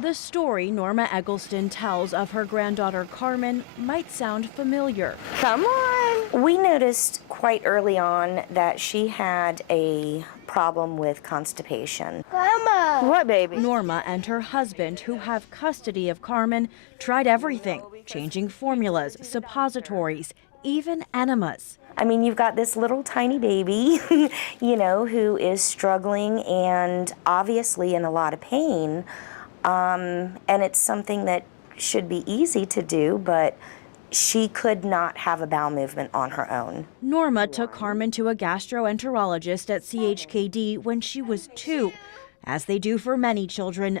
The story Norma Eggleston tells of her granddaughter Carmen might sound familiar. Come on. We noticed quite early on that she had a problem with constipation. Mama! What, baby? Norma and her husband, who have custody of Carmen, tried everything, changing formulas, suppositories, even enemas. I mean, you've got this little tiny baby, who is struggling and obviously in a lot of pain. And it's something that should be easy to do, but she could not have a bowel movement on her own. Norma took Carmen to a gastroenterologist at CHKD when she was 2. As they do for many children,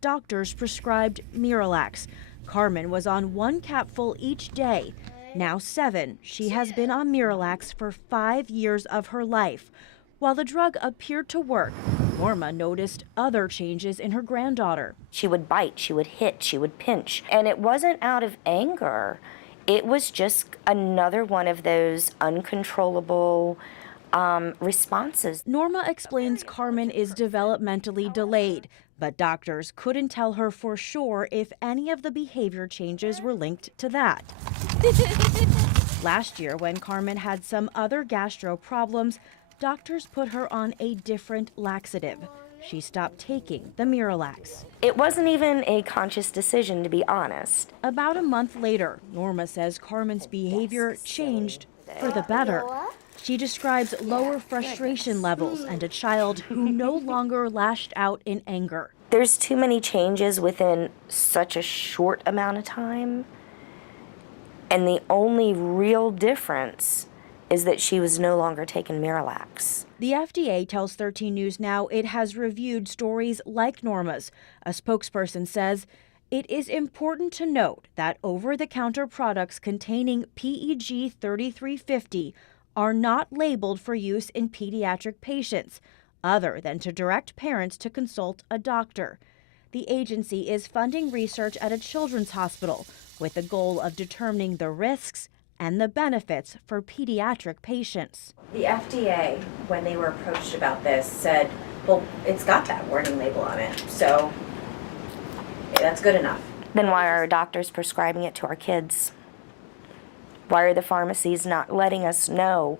doctors prescribed MiraLax. Carmen was on 1 capful each day. Now 7, she has been on MiraLax for 5 years of her life. While the drug appeared to work, Norma noticed other changes in her granddaughter. She would bite, she would hit, she would pinch. And it wasn't out of anger. It was just another one of those uncontrollable responses. Norma explains Carmen is developmentally delayed, but doctors couldn't tell her for sure if any of the behavior changes were linked to that. Last year, when Carmen had some other gastro problems, doctors put her on a different laxative. She stopped taking the MiraLax. It wasn't even a conscious decision, to be honest. About a month later, Norma says Carmen's behavior changed for the better. She describes lower frustration levels and a child who no longer lashed out in anger. There's too many changes within such a short amount of time. And the only real difference is that she was no longer taking MiraLax. The FDA tells 13 News Now it has reviewed stories like Norma's. A spokesperson says it is important to note that over-the-counter products containing PEG 3350 are not labeled for use in pediatric patients, other than to direct parents to consult a doctor. The agency is funding research at a children's hospital with the goal of determining the risks and the benefits for pediatric patients. The FDA, when they were approached about this, said, well, it's got that warning label on it, so that's good enough. Then why are doctors prescribing it to our kids? Why are the pharmacies not letting us know,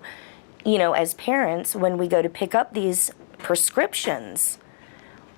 as parents, when we go to pick up these prescriptions,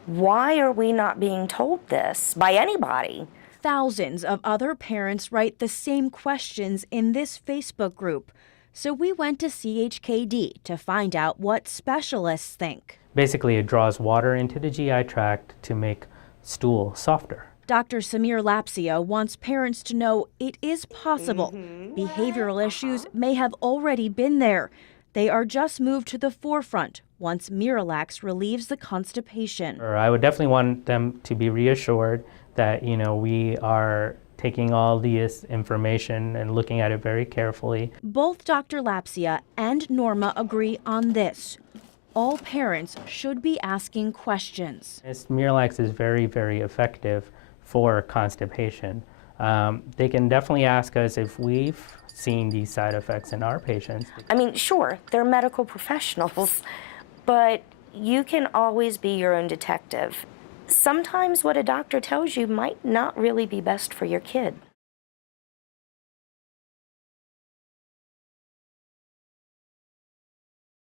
why are we not being told this by anybody? Thousands of other parents write the same questions in this Facebook group. So we went to CHKD to find out what specialists think. Basically, it draws water into the GI tract to make stool softer. Dr. Samir Lapsia wants parents to know it is possible. Behavioral issues may have already been there. They are just moved to the forefront once MiraLax relieves the constipation. I would definitely want them to be reassured that, we are taking all this information and looking at it very carefully. Both Dr. Lapsia and Norma agree on this. All parents should be asking questions. MiraLax is very, very effective for constipation. They can definitely ask us if we've seen these side effects in our patients. I mean, sure, they're medical professionals, but you can always be your own detective. Sometimes what a doctor tells you might not really be best for your kid.